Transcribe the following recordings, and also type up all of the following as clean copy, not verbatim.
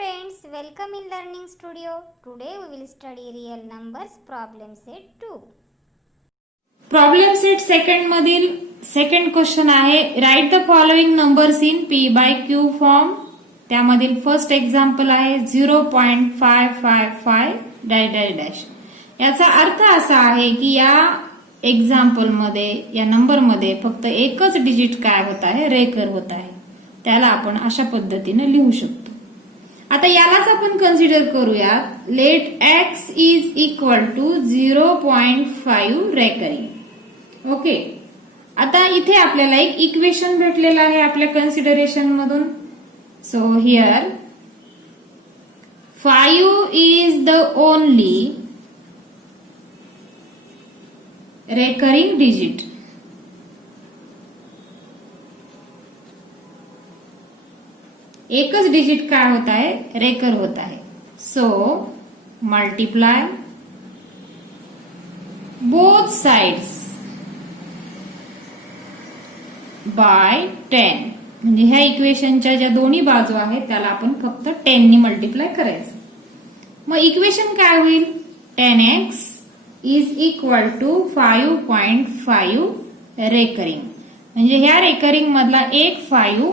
friends, welcome in Learning Studio. Today we will study real numbers problem set 2. Problem set second मधील second question आहे. Write the following numbers in p by q form. त्यामधील first example आहे 0.555 dash dash dash. याचा अर्थ असा आहे की या एक्झाम्पल मध्ये या नंबर मध्ये फक्त एकच डिजिट काय होत आहे, रेकर होत आहे. त्याला आपण अशा पद्धतीने लिहू शकतो. आता यालाच आपण कन्सिडर करूया. Let x is equal to 0.5 recurring. Okay, आता इथे आपल्याला एक इक्वेशन भेटलेलं आहे आपल्या कन्सिडरेशन मधून. So here 5 is the only recurring digit. एकच डिजिट काय होत आहे, रेकर होत आहे. So multiply both sides by 10. म्हणजे ह्या इक्वेशनच्या ज्या दोन्ही बाजू आहेत त्याला आपण फक्त 10 नी मल्टिप्लाय करायचं. मग इक्वेशन काय होईल, 10x is equal to 5.5 recurring. म्हणजे ह्या रेकरिंग मधला एक 5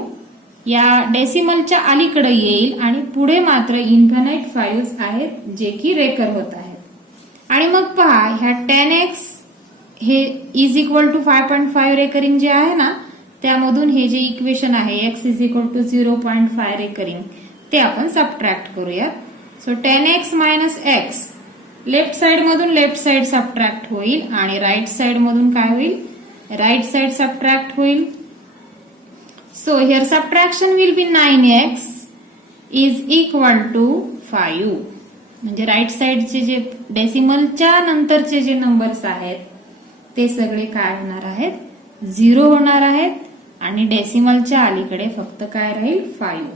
या डेसिमलच्या अलीकडे येईल आणि पुढे मात्र इन्फिनाइट 5 आहेत जे की रेकर होत आहेत. आणि मग पहा ह्या 10x हे इज इक्वल टू 5.5 रेकरिंग जे आहे ना, त्यामधून हे जे इक्वेशन आहे x is equal to 0.5 recurring ते आपण सबट्रॅक्ट करूयात. So 10x minus x left side मधून लेफ्ट साइड सबट्रॅक्ट होईल आणि राइट साइड मधून काय होईल, राइट साइड सबट्रॅक्ट होईल. So here subtraction will be 9x is equal to 5. म्हणजे राइट साइडचे जे डेसिमलच्या नंतरचे जे नंबर्स आहेत ते सगळे काय होणार आहेत, 0 होणार आहेत आणि डेसिमलच्या अलीकडे फक्त काय राहील, 5.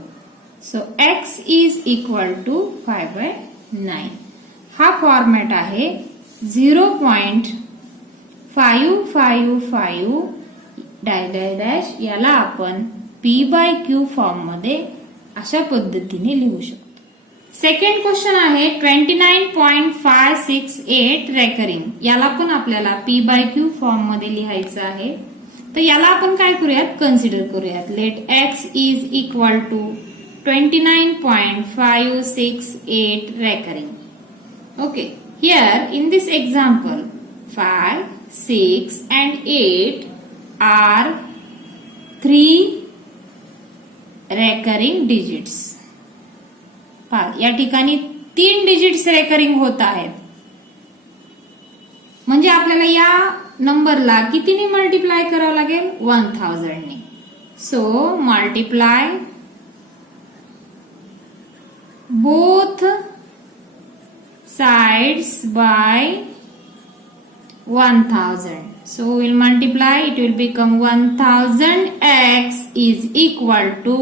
So x is equal to 5/9. हा फॉर्मॅट आहे 0.555 डॅश डॅश डॅश. याला आपण पी बाय क्यू फॉर्म मध्ये अशा पद्धतीने लिहू शकतो. सेकंड क्वेश्चन आहे 29.568 रेकरिंग. याला पण आपल्याला पी बाय क्यू फॉर्म मध्ये लिहायचं आहे. तर याला आपण काय करूयात, कन्सिडर करूयात. Let x is equal to 29.568 recurring. Okay, here in this example 5, 6 and 8 are 3 recurring digits. या ठिकाणी 3 डिजिट्स रेकरिंग होत आहेत. म्हणजे आपल्याला या नंबरला कितीने मल्टिप्लाय करावं लागेल, 1000 ने. So multiply both sides by 1000. So we will multiply, it will become 1000x is equal to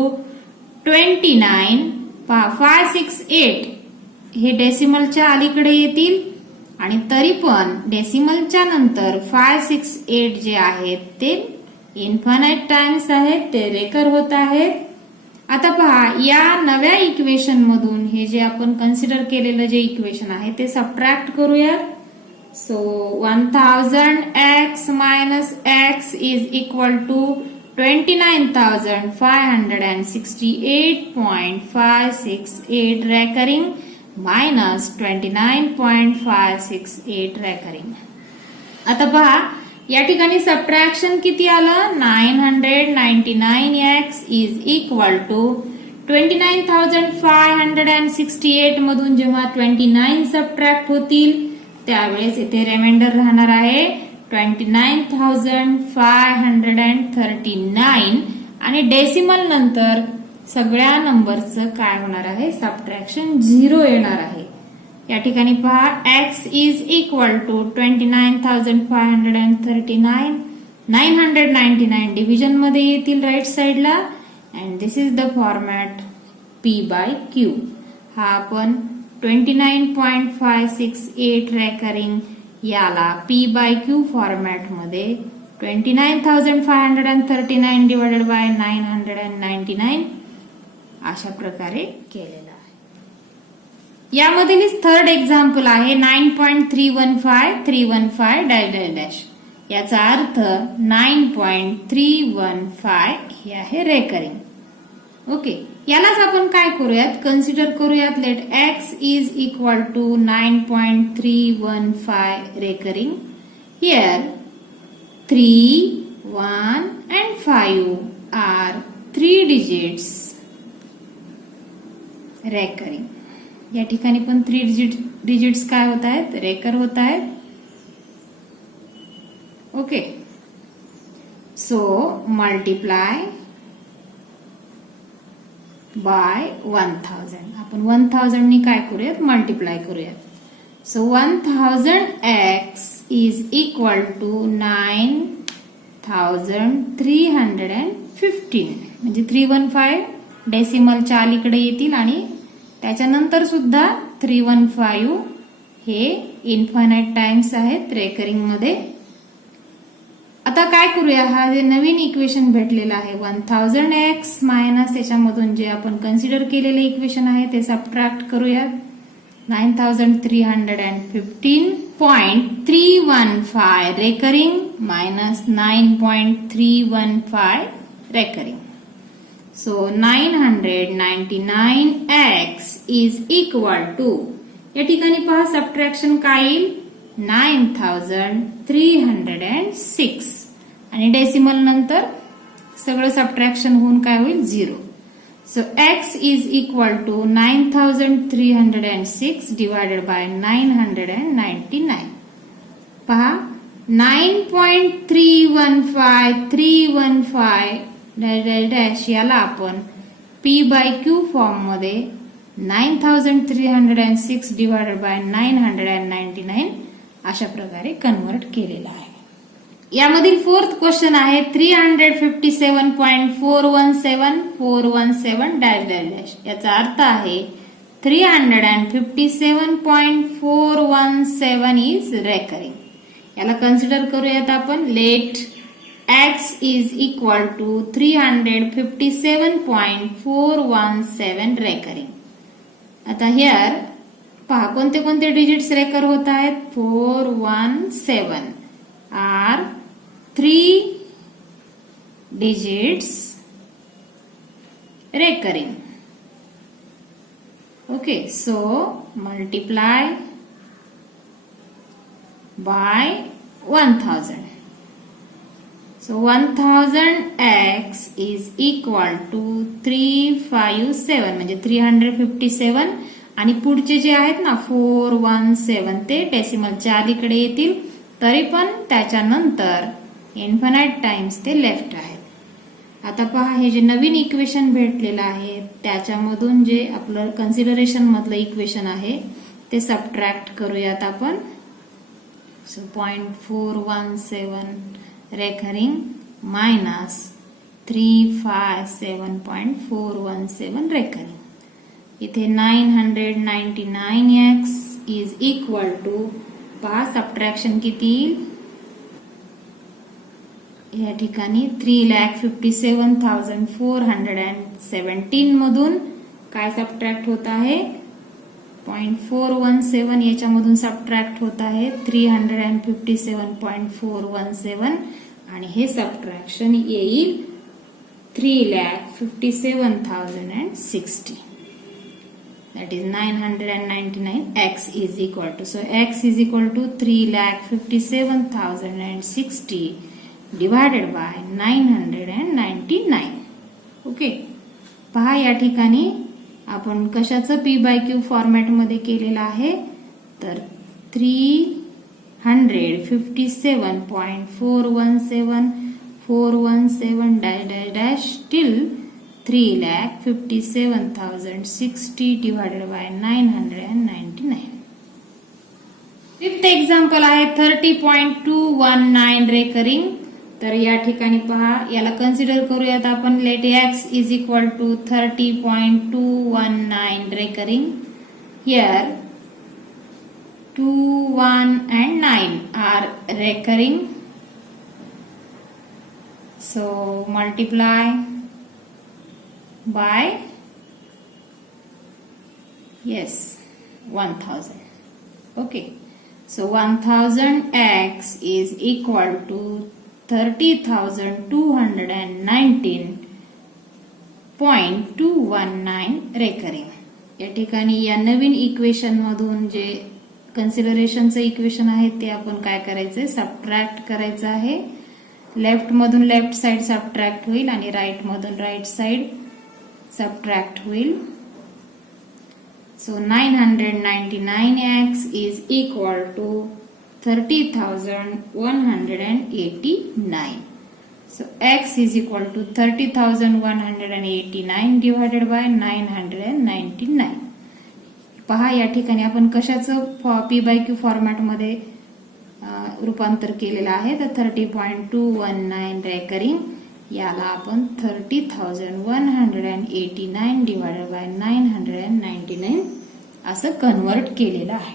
29. 568 हे डेसिमलच्या अलीकडे येतील आणि तरी पण डेसिमलच्या नंतर 568 जे आहेत ते इन्फिनाइट टाइम्स आहेत, ते रेकर होत आहेत. आता पहा या नव्या इक्वेशन मधून हे जे आपण कन्सिडर केलेलं जे इक्वेशन आहे ते सबट्रॅक्ट करूया. So 1000x minus x is equal to 29,568.568 recurring minus 29.568 recurring. आता पहा या ठिकाणी सबट्रॅक्शन किती आलं, 999x is equal to 29,568 मधून जेव्हा 29 सबट्रॅक्ट होतील त्यावेळेस इथे रिमाइंडर राहणार आहे 29,539 आणि डेसिमल नंतर सगळ्या नंबरचं काय होणार आहे, सबट्रॅक्शन 0 येणार आहे. या ठिकाणी पहा x is equal to 29,539, 999 division मध्ये येतील राइट साइडला and this is the format p by q. हा आपण 29.568 रेकरिंग याला पी बाय क्यू फॉर्मॅट मध्ये 29,539 डिवाइडेड बाय 999 अशा प्रकारे केलेला आहे. यामधील थर्ड एक्झाम्पल आहे 9.315 डॅश डॅश डॅश. याचा अर्थ 9.315 हे आहे रेकरिंग. ओके, यालाच आपण काय करूयात, कन्सिडर करूयात. Let x is equal to 9.315 recurring. Here 3, 1 and 5 are 3 digits recurring. या ठिकाणी पण 3 डिजिट्स काय होत आहेत, रेकर होत आहेत. Okay, so multiply by 1000. आपण 1000 नी काय करूयात, मल्टिप्लाय करूयात. So 1000x is equal to 9315. म्हणजे 315 डेसिमलच्या अलीकडे येतील आणि त्याच्यानंतर सुद्धा 315 हे इन्फायनाइट टाइम्स आहेत रेकरिंग मध्ये. आता काय करूया, हा जे नवीन इक्वेशन भेटलेला आहे 1000x मायनस त्याच्यामधून जे आपण कन्सिडर केलेले इक्वेशन आहे ते सबट्रॅक्ट करूया. 9315.315 recurring minus 9.315 recurring. So 999x is equal to, या ठिकाणी पहा सबट्रॅक्शन काय येईल, 9306 आणि डेसिमल नंतर सगळं सबट्रॅक्शन होऊन काय होईल, 0. So x is equal to 9306 divided by 999. पहा 9.315 डॅश डॅश डॅश याला आपण p/q फॉर्म मध्ये 9306 डिवायडेड बाय 999 अशा प्रकारे कन्वर्ट केलेला आहे. यामधील फोर्थ क्वेश्चन आहे 357.417 डॅश डॅश डॅश. याचा अर्थ आहे 357.417 इज रेकरिंग. याला कन्सिडर करूयात आपण. Let x is equal to 357.417 recurring. आता हियर पहा कोणते कोणते डिजिट्स रेकर होत आहेत. 417 are 3 digits recurring. Okay, so multiply by 1000. So 1000x is equal to 357 म्हणजे 357 आणि पुढचे जे आहेत ना 417 ते डेसिमलच्या अलीकडे येतील, तरी पण त्याच्यानंतर इन्फायनाइट टाइम्स ते लेफ्ट आहेत. आता पहा हे जे नवीन इक्वेशन भेटलेलं आहे त्याच्यामधून जे आपलं कन्सिडरेशन मधलं इक्वेशन आहे ते सबट्रॅक्ट करूयात आपण. So 0.417 recurring minus 357.417 recurring. इथे 999x इज इक्वल टू पहा सबट्रॅक्शन किती येईल, या ठिकाणी 3,57,417 मधून काय सबट्रॅक्ट होत आहे, 0.417 याच्यामधून सबट्रॅक्ट होत आहे 357.417 आणि हे सबट्रॅक्शन येईल 3,57,060. That is 999x is equal to, so x is equal to 3,57,060 divided by 999. Okay, पहा या ठिकाणी आपण कशाचं p/q फॉर्मॅट मध्ये केलेलं आहे तर 357.417 dash dash dash till 3,57,060 divided by 999. Fifth example आहे 30.219 रेकरिंग. तर या ठिकाणी पहा याला कन्सिडर करूयात आपण. Let x is equal to 30.219 recurring. Here 2, 1 and 9 are recurring. So multiply by, yes, 1000. Okay. So 1000x is equal to 30,219.219 recurring. या ठिकाणी या नवीन इक्वेशन मधून जे कन्सिडरेशनचं इक्वेशन आहे ते आपण काय करायचंय, सबट्रॅक्ट करायचं आहे. लेफ्ट मधून लेफ्ट साइड सबट्रॅक्ट होईल आणि राईट मधून राईट साइड सबट्रॅक्ट होईल. So 999x is equal to 30,189. So x is equal to 30,189 divided by 999. पहा या ठिकाणी आपण कशाचं p/q फॉर्मॅट मध्ये रूपांतर केलेलं आहे तर 30.219 रेकरिंग याला आपण 30,189 डिवायडेड बाय 999 असं कन्वर्ट केलेलं आहे.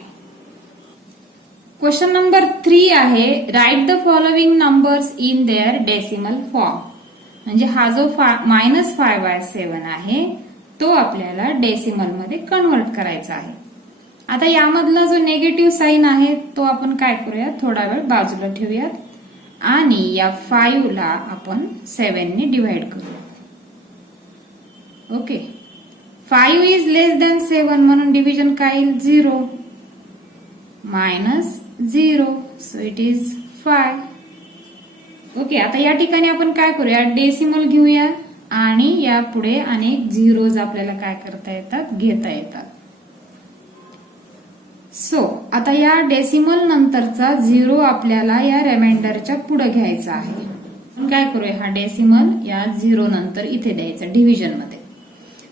क्वेश्चन नंबर 3 आहे write the following numbers in their decimal form. म्हणजे हा जो -5/7 आहे तो आपल्याला डेसिमल मध्ये कन्वर्ट करायचा आहे. आता यामधला जो निगेटिव्ह साइन आहे तो आपण काय करूया, थोडा वेळ बाजूला ठेवूयात आणि या 5 ला आपण 7 ने डिवाइड करूया. ओके. 5 इज लेस दॅन 7 म्हणून डिव्हिजन काय येईल, 0 -0. So it is 5. ओके. आता या ठिकाणी आपण काय करूया, डेसिमल घेऊया आणि या पुढे अनेक झिरोज आपल्याला काय करता येतात, घेता येतात. सो आता या डेसिमल नंतरचा 0 आपल्याला या रिमाइंडरच्या पुढे घ्यायचा आहे. काय करूया, हा डेसिमल या 0 नंतर इथे द्यायचा डिव्हिजन मध्ये.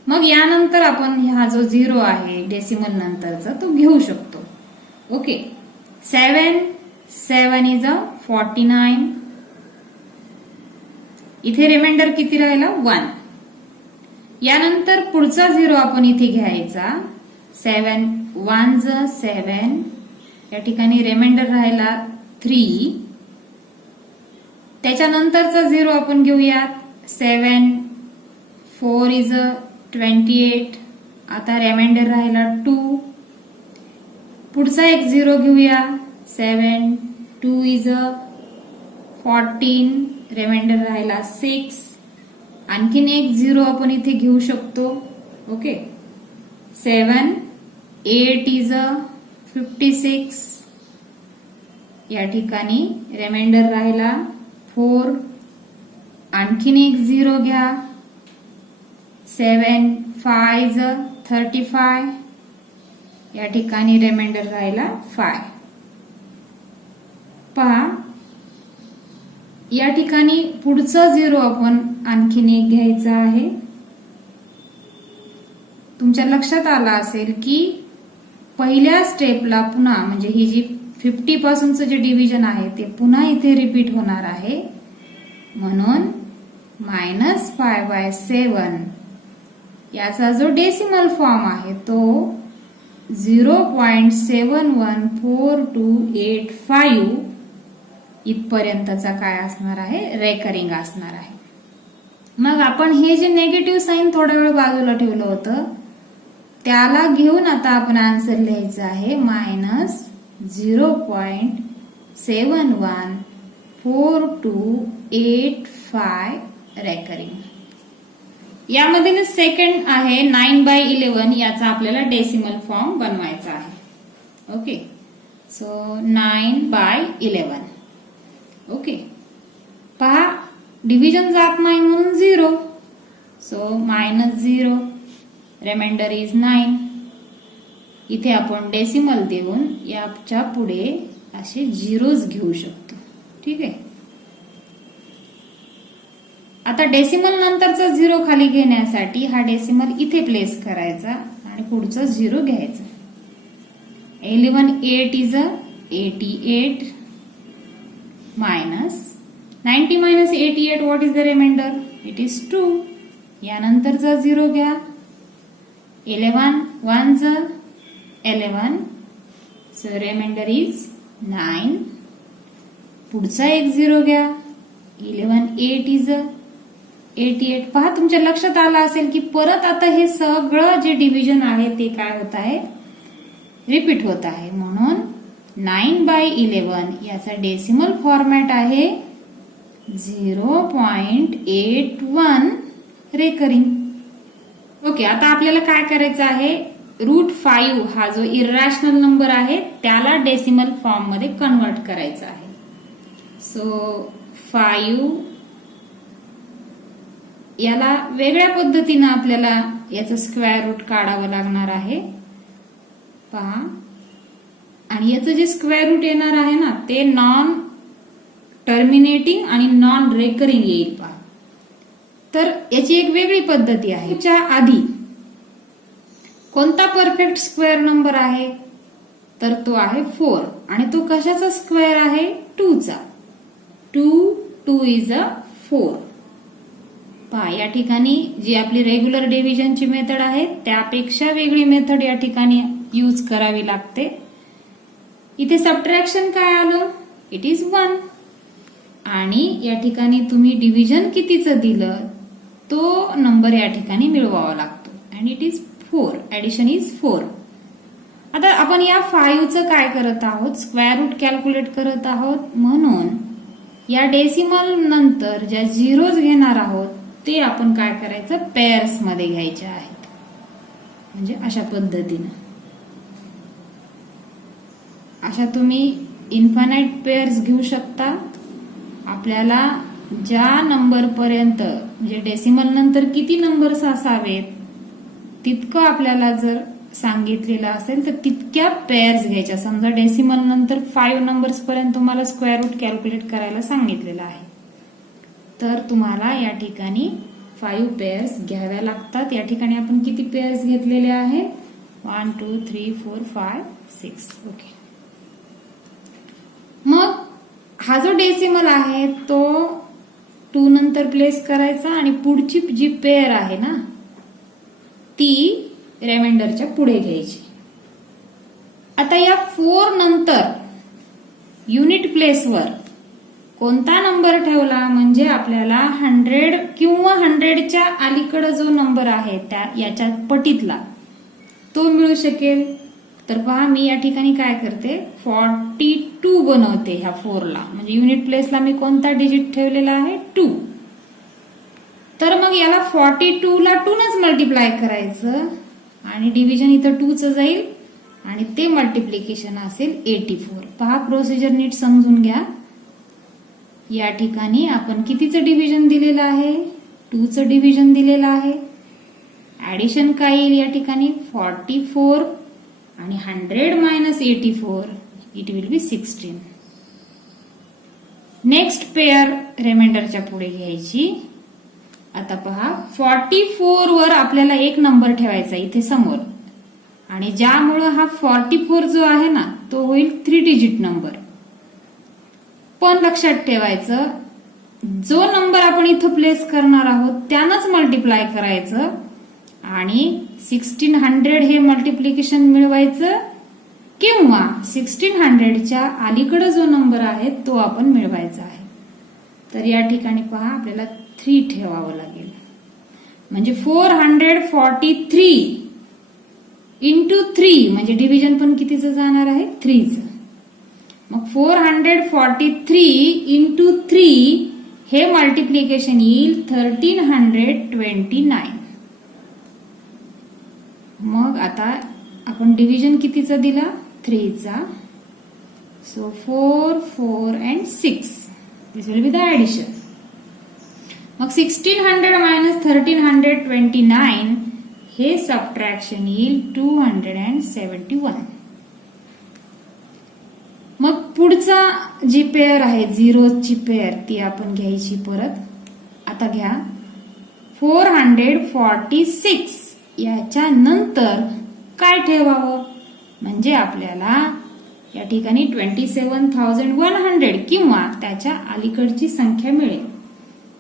मग यानंतर आपण हा जो 0 आहे डेसिमल नंतरचा तो घेऊ शकतो. ओके. 7 is a 49. इथे रिमाइंडर किती राहिला, 1. यानंतर पुढचा 0 आपण इथे घ्यायचा. 7 1 7. या ठिकाणी रिमाइंडर राहिला 3. त्याच्यानंतरचा 0 आपण घेऊयात. 7 4 इज अ 28. आता रिमाइंडर राहिला 2. पुढचा एक 0 घेऊया. 7 2 इज अ 14. रिमाइंडर राहिला 6. आणखीन एक 0 आपण इथे घेऊ शकतो. ओके. 7 8 इज अ 56. या ठिकाणी रिमाइंडर राहिला 4. आणखीन एक 0 घ्या. 7 5 इज अ 35. या ठिकाणी रिमाइंडर राहिला 5. पहा या ठिकाणी पुढचा 0 आपण आणखीन एक घ्यायचा आहे. तुमच्या लक्षात आला असेल की पहिल्या स्टेपला पुन्हा म्हणजे ही जी 50 पासूनचं जे डिव्हिजन आहे ते पुन्हा इथे रिपीट होणार आहे. म्हणून -5/7 याचा जो डेसिमल फॉर्म आहे तो 0.714285 इथपर्यंतचा काय असणार आहे, रेकरिंग असणार आहे. मग आपण हे जे निगेटिव्ह साइन थोडा वेळ बाजूला ठेवलं होतं त्याला घेऊन आता आपण आन्सर लिहायचं आहे -0.714285 रेकरिंग. यामध्ये सेकंड आहे 9/11. याचा आपल्याला डेसिमल फॉर्म बनवायचा आहे. ओके. सो 9/11. ओके. पहा डिव्हिजन जात नाही म्हणून 0. सो -0. Remainder is 9. इथे आपण डेसिमल देऊन याच्या पुढे असे झिरोज घेऊ शकतो. ठीक आहे. आता डेसिमल नंतरचा 0 खाली घेण्यासाठी हा डेसिमल इथे प्लेस करायचा आणि पुढचा 0 घ्यायचा. 11 8 is a 88 -90 -88. What is the remainder, it is 2. यानंतरचा 0 घ्या. 11 1 11. So remainder is 9. पुढचा एक 0 घ्या. 11 8 इज अ 88. पहा तुमच्या लक्षात आलं असेल की परत आता हे सगळं जे डिव्हिजन आहे ते काय होत आहे, रिपीट होत आहे. म्हणून 9/11 याचा डेसिमल फॉर्मॅट आहे 0.81 रेकरिंग. ओके, आता आपल्याला काय करायचं आहे, √5 हा जो इरॅशनल नंबर आहे त्याला डेसिमल फॉर्म मध्ये कन्वर्ट करायचा आहे. सो 5 याला वेगळ्या पद्धतीनं आपल्याला याचं स्क्वेअर रूट काढावं लागणार आहे. पहा, आणि याचं जे स्क्वेअर रूट येणार आहे ना ते नॉन टर्मिनेटिंग आणि नॉन रेकरिंग येईल. पहा, तर याची एक वेगळी पद्धती आहे. च्या आधी कोणता परफेक्ट स्क्वेअर नंबर आहे, तर तो आहे 4 आणि तो कशाचा स्क्वेअर आहे, 2 चा. 2 इज अ 4. पहा, या ठिकाणी जी आपली रेग्युलर डिव्हिजनची मेथड आहे त्यापेक्षा वेगळी मेथड या ठिकाणी यूज करावी लागते. इथे सबट्रॅक्शन काय आलं, इट इज 1. आणि या ठिकाणी तुम्ही डिव्हिजन कितीचं दिलं तो नंबर या ठिकाणी मिळवावा लागतो. And it is 4. Addition is 4. आता आपण या 5चं काय करत आहोत, स्क्वेअर रूट कॅल्क्युलेट करत आहोत. म्हणून या डेसिमल नंतर ज्या झिरोज घेणार आहोत ते आपण काय करायचं, पेअर्स मध्ये घ्यायचे आहेत. म्हणजे अशा पद्धतीनं अशा तुम्ही इन्फानाइट पेअर्स घेऊ शकता. आपल्याला ज्या नंबर पर्यंत म्हणजे डेसिमल नंतर किती नंबर्स असावेत तितकं आपल्याला जर सांगितलेलं असेल तर तितक्या पेअर्स घ्यायच्या. समजा डेसिमल नंतर 5 नंबर्स पर्यंत तुम्हाला स्क्वेअर रूट कॅल्क्युलेट करायला सांगितलेलं आहे, तर तुम्हाला या ठिकाणी 5 पेअर्स घ्याव्या लागतात. या ठिकाणी आपण किती पेअर्स घेतलेले आहेत, 1 2 3 4 5 6. ओके, मग हा जो डेसिमल आहे तो 2 नंतर प्लेस करायचा आणि पुढची जी पेअर आहे ना ती रिमाइंडरच्या पुढे घ्यायची. आता या 4 नंतर युनिट प्लेसवर कोणता नंबर ठेवला म्हणजे आपल्याला 100 किंवा 100च्या अलीकडे जो नंबर आहे त्या याच्या पटीतला तो मिळू शकेल. तर पहा, मी या ठिकाणी काय करते, 42 बनवते ह्या 4ला. म्हणजे युनिट प्लेसला मी कोणता डिजिट ठेवलेला आहे, 2. तर मग याला 42ला 2नच मल्टिप्लाय करायचं आणि डिव्हिजन इथं 2चं जाईल आणि ते मल्टिप्लिकेशन असेल 84. पहा, प्रोसिजर नीट समजून घ्या. या ठिकाणी आपण कितीचं डिव्हिजन दिलेलं आहे, 2चं डिव्हिजन दिलेलं आहे. ऍडिशन काय येईल या ठिकाणी, 44 आणि 100 minus 84 it will be 16. Next pair रिमाइंडरच्या पुढे घ्यायची. आता पहा, 44 वर आपल्याला एक नंबर ठेवायचा इथे समोर आणि ज्यामुळं हा 44 जो आहे ना तो होईल 3 डिजिट नंबर. पण लक्षात ठेवायचं, जो नंबर आपण इथं प्लेस करणार आहोत त्यानंच मल्टिप्लाय करायचं आणि 1600 हे मल्टिप्लिकेशन मिळवायचं किंवा 1600च्या अलीकडे जो नंबर आहे तो आपण मिळवायचा आहे. तर या ठिकाणी पहा, आपल्याला 3 ठेवावं लागेल. म्हणजे 443 इंटू 3 म्हणजे डिव्हिजन पण कितीचं जाणार आहे, 3चं. मग 443 इंटू 3 हे मल्टिप्लिकेशन येईल 1329. मग आता आपण डिव्हिजन कितीचा दिला, 3चा. So 4 4 and 6 this will be the addition. मग 1600 मायनस 1329 हे सबट्रॅक्शन येईल 271. मग पुढचा जी पेअर आहे झिरोची पेअर ती आपण घ्यायची परत. आता घ्या 446 याच्या नंतर काय ठेवावं म्हणजे आपल्याला या ठिकाणी 27,100 किंवा त्याच्या अलीकडची संख्या मिळेल.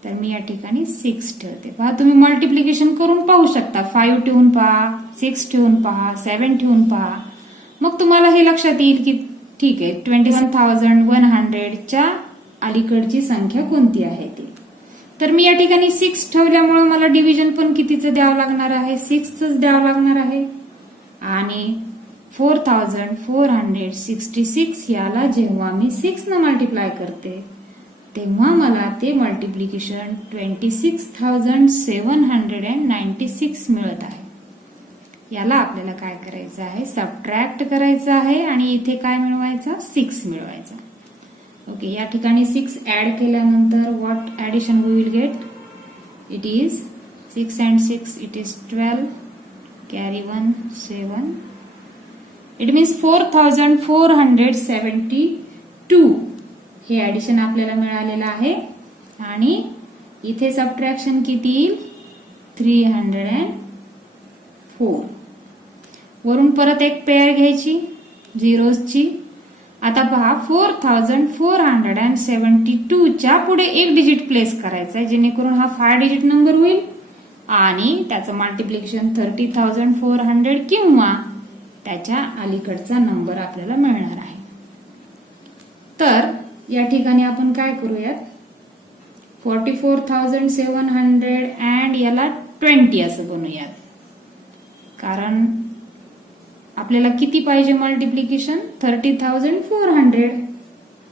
तर मी या ठिकाणी 6 ठेवते. पहा, तुम्ही मल्टिप्लिकेशन करून पाहू शकता. 5 ठेवून पहा, 6 ठेवून पहा, 7 ठेवून पहा. मग तुम्हाला हे लक्षात येईल की ठीक आहे 21,100च्या अलीकडची संख्या कोणती आहे ती. तर मी या ठिकाणी 6 ठेवल्यामुळे मला डिव्हिजन पण कितीचं द्यावं लागणार आहे, 6च द्यावं लागणार आहे. आणि 4466 याला जेव्हा मी 6 न मल्टिप्लाय करते तेव्हा मला ते मल्टिप्लिकेशन 26,796 मिळत आहे. याला आपल्याला काय करायचं आहे, सबट्रॅक्ट करायचं आहे आणि इथे काय मिळवायचं, 6 मिळवायचा. ओके, या ठिकाणी 6 ऍड केल्यानंतर what addition we will get, it is 6 and 6 it is 12, carry 1 7, it means 4472 हे ऍडिशन आपल्याला मिळालेलं आहे. आणि इथे सबट्रॅक्शन किती येईल, 304. वरून परत एक पेअर घ्यायची झिरोजची. आता पहा 4472 च्या पुढे एक डिजिट प्लेस करायचा आहे जेणेकरून हा 5 डिजिट नंबर होईल आणि त्याचं मल्टिप्लिकेशन 30,400 किंवा त्याच्या अलीकडचा नंबर आपल्याला मिळणार आहे. तर या ठिकाणी आपण काय करूयात, 44,700 अँड याला 20 असं बनवूयात. कारण आपल्याला किती पाहिजे मल्टिप्लिकेशन, 30,400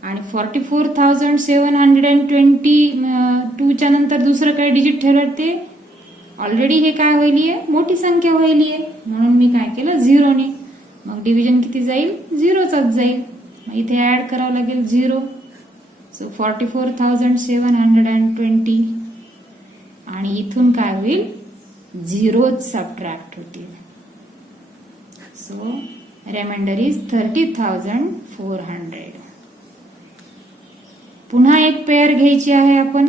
आणि 44,722 च्या नंतर दुसरं काही डिजिट ठेवलं ते ऑलरेडी हे काय व्हायलीये, मोठी संख्या व्हायलीये, म्हणून मी काय केलं, 0 ने. मग डिव्हिजन किती जाईल, 0चाच जाईल. इथे ऍड करावं लागेल 0. सो 44,720 आणि इथून काय होईल, 0 सबट्रॅक्ट होतील. So remainder is 30,400. पुन्हा एक पेअर घ्यायची आहे आपण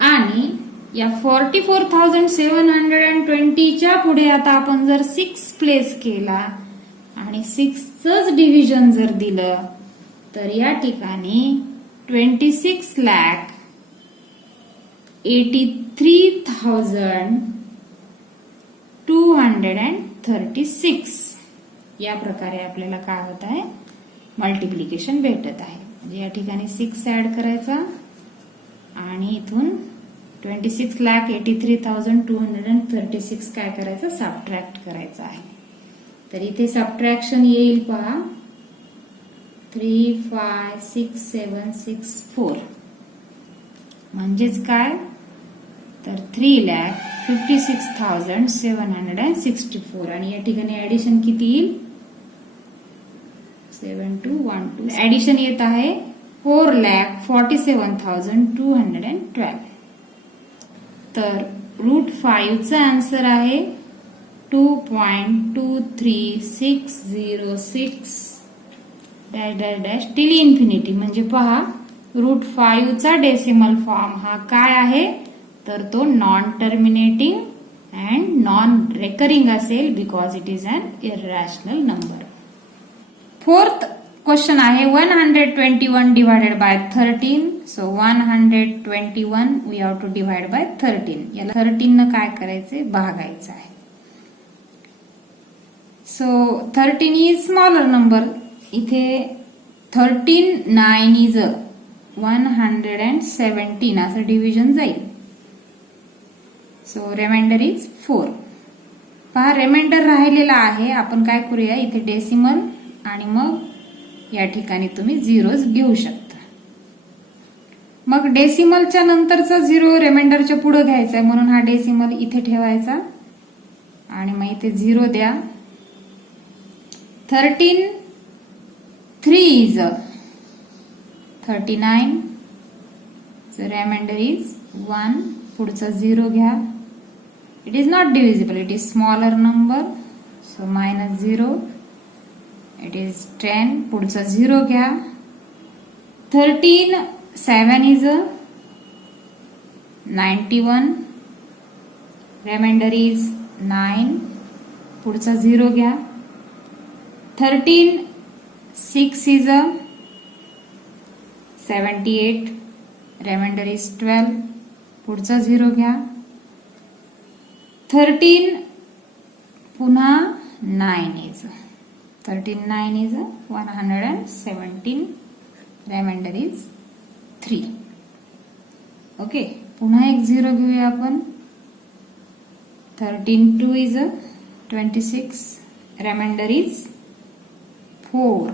आणि या 44,720 च्या पुढे आता आपण जर 6 प्लेस केला आणि 6च डिव्हिजन जर दिलं तर या ठिकाणी 26,83,236 या प्रकारे आपल्याला काय होत आहे, मल्टिप्लिकेशन भेटत आहे. म्हणजे या ठिकाणी 6 ऍड करायचा आणि इथून 26,83,236 काय करायचं, सबट्रॅक्ट करायचं आहे. तर इथे सबट्रॅक्शन येईल पहा, 356,764 म्हणजेच काय, तर 3,56,764 आणि या ठिकाणी ऍडिशन किती येईल, 7212. ऍडिशन येत आहे 4,47,212. तर √5चा आन्सर आहे 2.23606 dash dash dash till infinity. म्हणजे पहा √5चा डेसिमल फॉर्म हा काय आहे, तर तो non terminating and non recurring असेल because it is an irrational number. Fourth question आहे 121 divided by 13. So 121 we have to divide by 13. याला 13 न काय करायचे, भागायचं आहे. So 13 is smaller number. इथे 13 9 इज 117 असं डिव्हिजन जाईल. So remainder is 4. पहा रिमाइंडर राहिलेला आहे, आपण काय करूया, इथे डेसिमल आणि मग या ठिकाणी तुम्ही झिरोज घेऊ शकता. मग डेसिमलच्या नंतरचा 0 रिमाइंडरच्या पुढे घ्यायचा आहे म्हणून हा डेसिमल इथे ठेवायचा आणि मग इथे 0 द्या. 13 3 इज 39. So remainder is 1. पुढचा 0 घ्या. It is not divisible, it is smaller number. So -0. It is 10. पुढचा 0 घ्या. 13 7 इज 91. Reminder is 9. पुढचा 0 घ्या. 13 6 इज 78. Reminder is 12. पुढचा 0 घ्या. 13 पुन्हा 9 is 9 is 117. Remainder is 3. Okay, पुन्हा एक 0 घेऊया आपण. 13 2 is 26. Reminder is 4.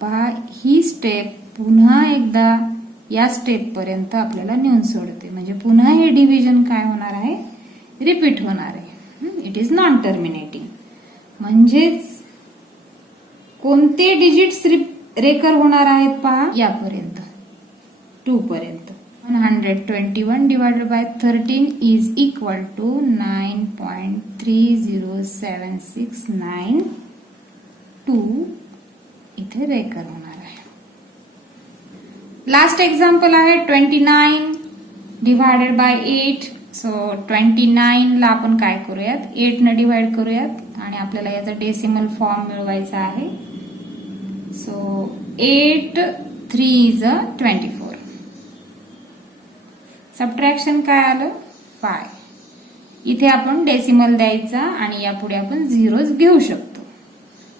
पहा ही स्टेप पुन्हा एकदा या स्टेप पर्यंत आपल्याला नेऊन सोडते, म्हणजे पुन्हा हे डिव्हिजन काय होणार आहे, रिपीट होणार आहे. It is non terminating. म्हणजेच कोणते डिजिट्स रेकर होणार आहेत पहा, यापर्यंत 2 पर्यंत. 121 divided by 13 is equal to 9.30769 इथे रेकर होणार आहे. लास्ट एक्झाम्पल आहे 29 डिवाइडेड बाय 8. सो 29 ला आपण काय करूयात, 8 न डिवाइड करूयात आणि आपल्याला याचा डेसिमल फॉर्म मिळवायचा आहे. So 8 3 is 24. सबट्रॅक्शन काय आलं, 5. इथे आपण डेसिमल द्यायचा आणि यापुढे आपण झिरोज घेऊ शकतो.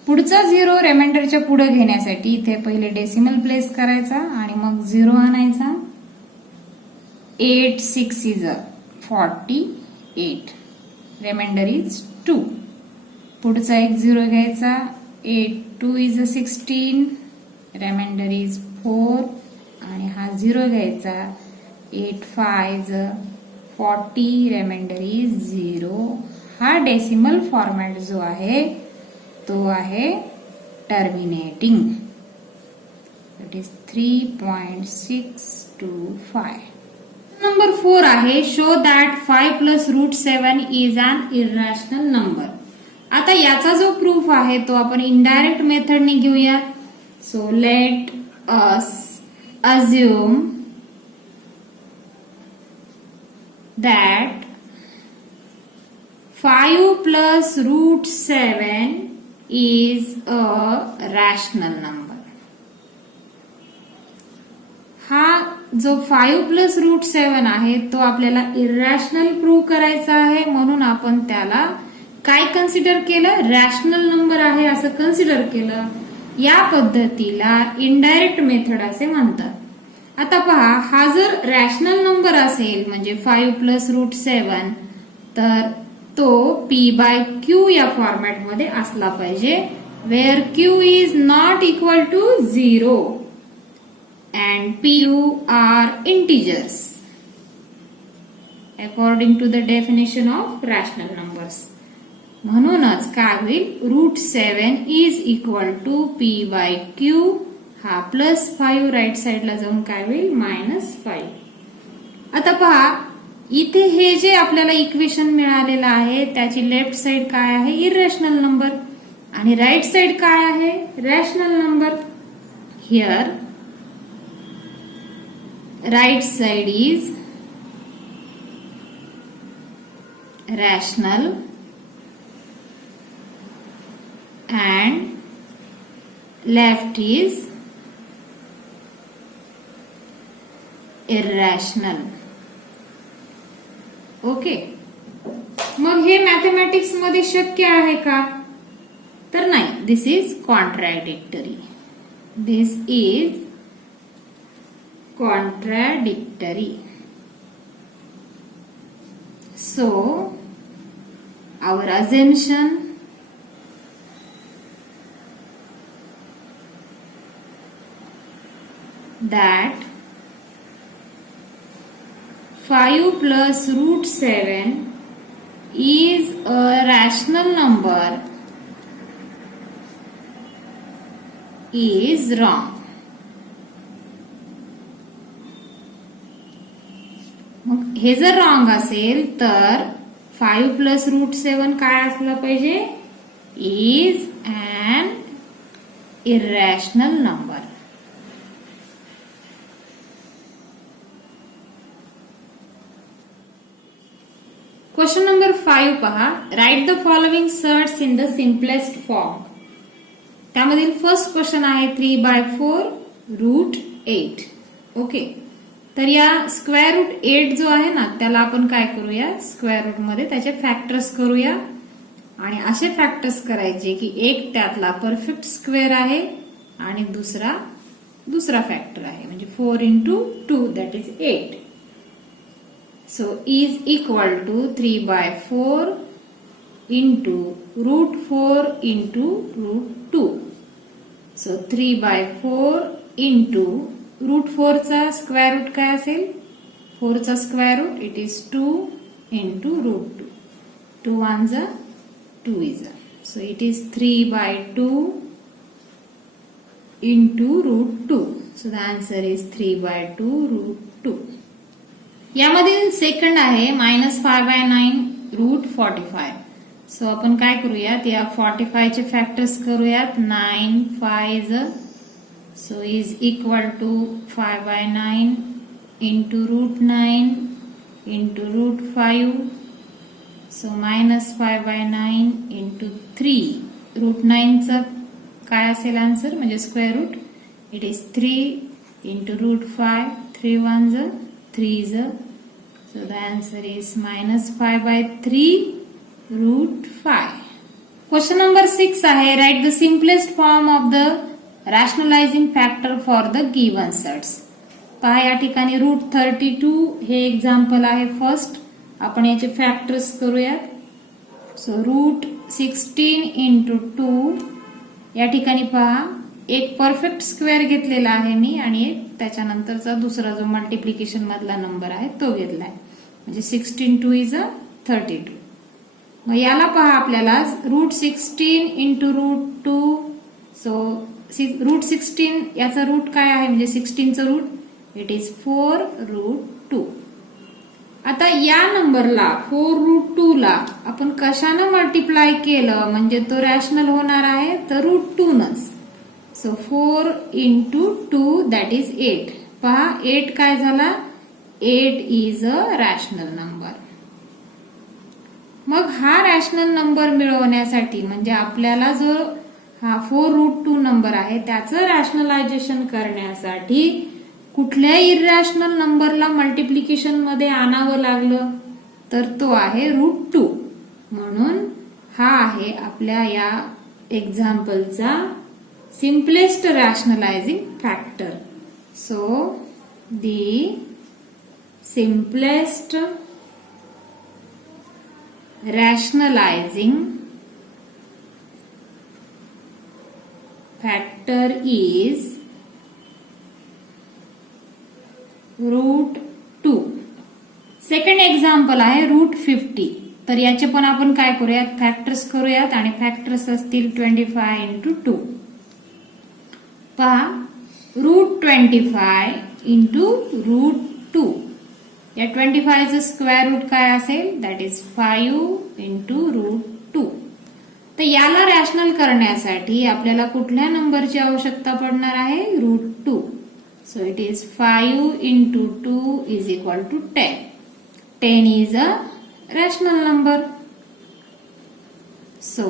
पुढचा झिरो रिमाइंडरच्या पुढे घेण्यासाठी इथे पहिले डेसिमल प्लेस करायचा आणि मग झिरो आणायचा. 8 6 इज 48. Reminder is 2. पुढचा एक झिरो घ्यायचा. 8 2 इज 16. रिमाइंडर इज 4 आणि हा झिरो घ्यायचा. 8 5 इज 40. Reminder is 0. हा डेसिमल फॉर्मॅट जो आहे तो आहे टर्मिनेटिंग. It is 3.625. नंबर 4 आहे show that 5 plus root 7 is an irrational number. आता याचा जो प्रूफ आहे तो आपण इनडायरेक्ट मेथडने घेऊया. So let us assume that 5 plus root 7 is a rational number. हा जो 5 plus root 7 आहे तो आपल्याला इरॅशनल प्रूव्ह करायचा आहे, म्हणून आपण त्याला काय कन्सिडर केलं, रॅशनल नंबर आहे असं कन्सिडर केलं. या पद्धतीला इनडायरेक्ट मेथड असे म्हणतात. आता पहा, हा जर रॅशनल नंबर असेल म्हणजे 5 प्लस रूट 7 तर तो P बाय Q या फॉर्मॅट मध्ये असला पाहिजे, where Q is not equal to 0 and PQ are integers according to the definition of rational numbers. म्हणूनच काय होईल, root 7 is equal to P by Q. हा प्लस 5 राईट साइडला जाऊन काय होईल, -5. आता पहा, इथे हे जे आपल्याला इक्वेशन मिळालेलं आहे त्याची लेफ्ट साइड काय आहे, इरॅशनल नंबर, आणि राईट साइड काय आहे, rational number. Here right side is rational and left is irrational. Okay, मग हे मॅथमॅटिक्स मध्ये शक्य आहे का, तर नाही. This is contradictory. This is contradictory. So our assumption that 5 plus root 7 is a rational number is wrong. मग हे जर रॉंग असेल तर 5 प्लस रूट 7 काय असलं पाहिजे, is an irrational number. Question number 5 पहा. Write the following surds in the simplest form. त्यामधील फर्स्ट क्वेश्चन आहे 3/4 रूट 8. ओके, तर या स्क्वेअर रूट 8 जो आहे ना त्याला आपण काय करूया, स्क्वेअर रूट मध्ये त्याचे फॅक्टर्स करूया आणि असे फॅक्टर्स करायचे की एक त्यातला परफेक्ट स्क्वेअर आहे आणि दुसरा फॅक्टर आहे, म्हणजे 4 into 2 that is 8. So is equal to 3/4 into root 4 into root 2. So 3/4 into root 4 चा स्क्वेअर रूट काय असेल? 4 चा square root it is 2 into root 2. 2 ones are 2 is a. So it is 3/2 into root 2. So the answer is 3/2 root 2. यामधील second आहे -5/9 route 45. So आपण काय करूयात, या 45 चे फॅक्टर्स करूयात. 9 5 so is equal to 5/9 into root 9 into root 5. So -5/9 into 3 root 9 चा काय असेल आन्सर म्हणजे square root. It is 3 into root 5. 3 ones 3s. So the answer is -5/3 root 5. Question number 6 आहे, write the simplest form of the rationalizing factor for the given sets. पहा या ठिकाणी route 32 हे example आहे. फर्स्ट आपण याचे factors करूयात. So root 16 into 2 या ठिकाणी पहा एक परफेक्ट स्क्वेअर घेतलेला आहे मी आणि एक त्याच्यानंतरचा दुसरा जो मल्टिप्लिकेशन मधला नंबर आहे तो घेतलाय. म्हणजे 16 2 इज 32. मग याला पहा आपल्याला root 16 into root 2. So root 16 याचा रूट काय आहे म्हणजे 16चं रूट इट इज 4 रूट 2. आता या नंबरला 4 रूट 2 ला आपण कशानं मल्टिप्लाय केलं म्हणजे तो रॅशनल होणार आहे तर रूट 2 नच. So 4 into 2 that is 8. पहा 8 काय झाला, 8 is a rational number. मग हा रॅशनल नंबर मिळवण्यासाठी म्हणजे आपल्याला जो हा 4 रूट 2 नंबर आहे त्याचं रॅशनलायझेशन करण्यासाठी कुठल्या इरॅशनल नंबरला मल्टिप्लिकेशन मध्ये आणावं लागलं तर तो आहे रूट 2. म्हणून हा आहे आपल्या या एक्झाम्पलचा simplest rationalizing factor. So the simplest rationalizing factor is root 2. Second example आहे रूट 50. तर याचे पण आपण काय करूयात फॅक्टर्स करूयात आणि फॅक्टर्स असतील 25 into 2. पहा रूट 25 इंटू रूट 2. या 25चं स्क्वेअर रूट काय असेल दॅट इज 5 इंटू रूट 2. तर याला रॅशनल करण्यासाठी आपल्याला कुठल्या नंबरची आवश्यकता पडणार आहे root 2. So it is 5 into 2 is equal to 10. 10 is a rational number. So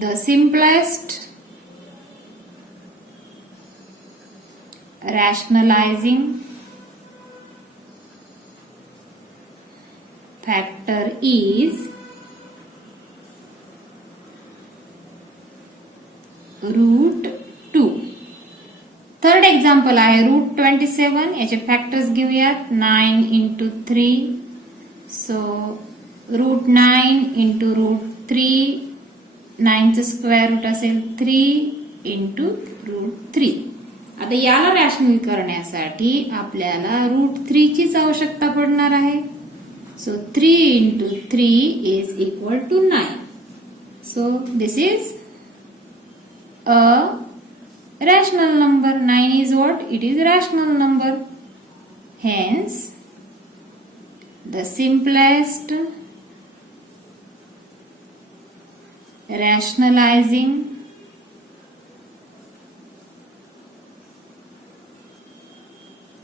the simplest rationalizing factor is root 2. Third example आहे रूट 27. याचे फॅक्टर्स घेऊयात. 9 into 3. So root 9 into root 3. 9चं स्क्वेअर रूट असेल 3 इंटू रूट 3. आता याला rational करण्यासाठी आपल्याला route 3 चीच आवश्यकता पडणार आहे. So 3 into 3 is equal to 9. So this is a rational number. 9 is what it is rational number. Hence the simplest rationalizing